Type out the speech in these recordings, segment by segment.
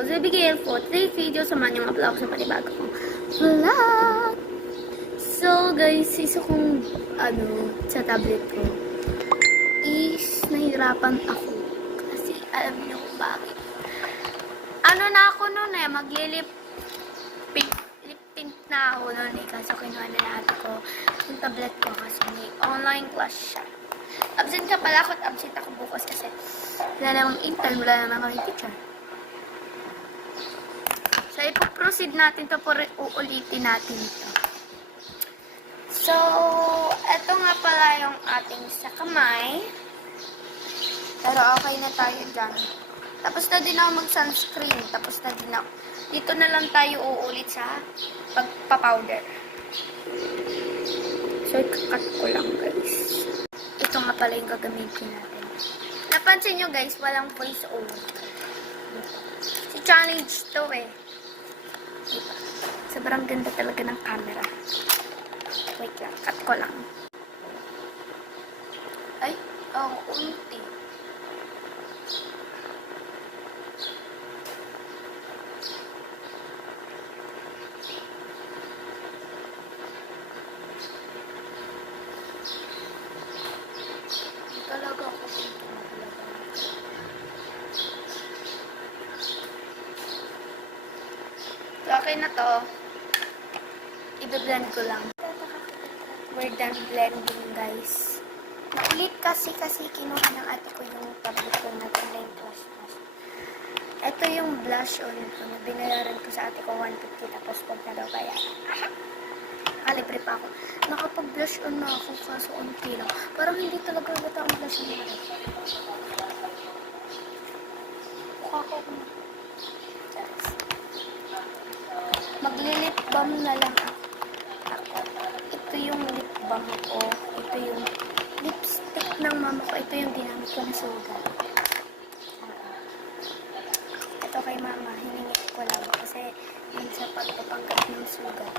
Zibigil for today's video. Samahan niyo ma-vlog sa panibago kong vlog. So guys, isa kong sa tablet ko is nahirapan ako. Kasi alam niyo kung bakit. Na ako noon maglilip tint na ako noon kaso kinuha na natin ko yung tablet ko kasi may online class siya. Absent ka pala ako at absent ako bukas kasi wala namang intern, wala namang kami teacher. So, ipoproceed natin to por uulitin natin ito. So, eto nga pala yung ating sa kamay. Pero okay na tayo dyan. Tapos na din ako mag-sunscreen. Tapos na din ako. Dito na lang tayo uulit sa pagpa-powder. So, ikakat ko lang guys. Ito nga pala yung gagamitin natin. Napansin nyo guys, walang voice over. Si challenge to Diba? Sobrang ganda talaga ng camera. Wait lang, cut ko lang. Ay, unti. Talaga ako dito maglagay. So, okay na to. I-blend ko lang. We're done blending, guys. Naulit kasi kinuha ng ate ko yung tablet ko na Online Class. Ito yung blush on ko na binayaran ko sa ate ko 150 tapos pag na daw kaya. Libre pa ako. Nakapag-blush on na ako kaso unti lang. Parang hindi talaga halata ang blush on na rin. Mukha ko magli-lip balm na lang ako. Ito yung lip balm ko. Ito yung lipstick ng mama ko. Ito yung ginamit ko na sugat. Ito kay mama, hiningit ko lang kasi yun sa pagpapangkat ng sugat.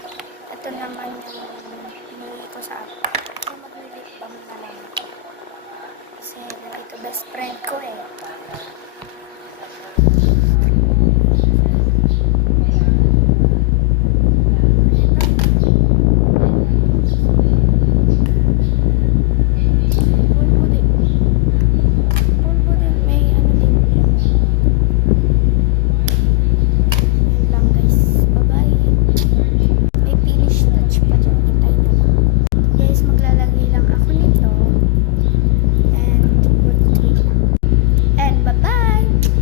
Ito naman yung hiningi ko sa ako. So, mag-lip balm na lang ako. Kasi ito best friend ko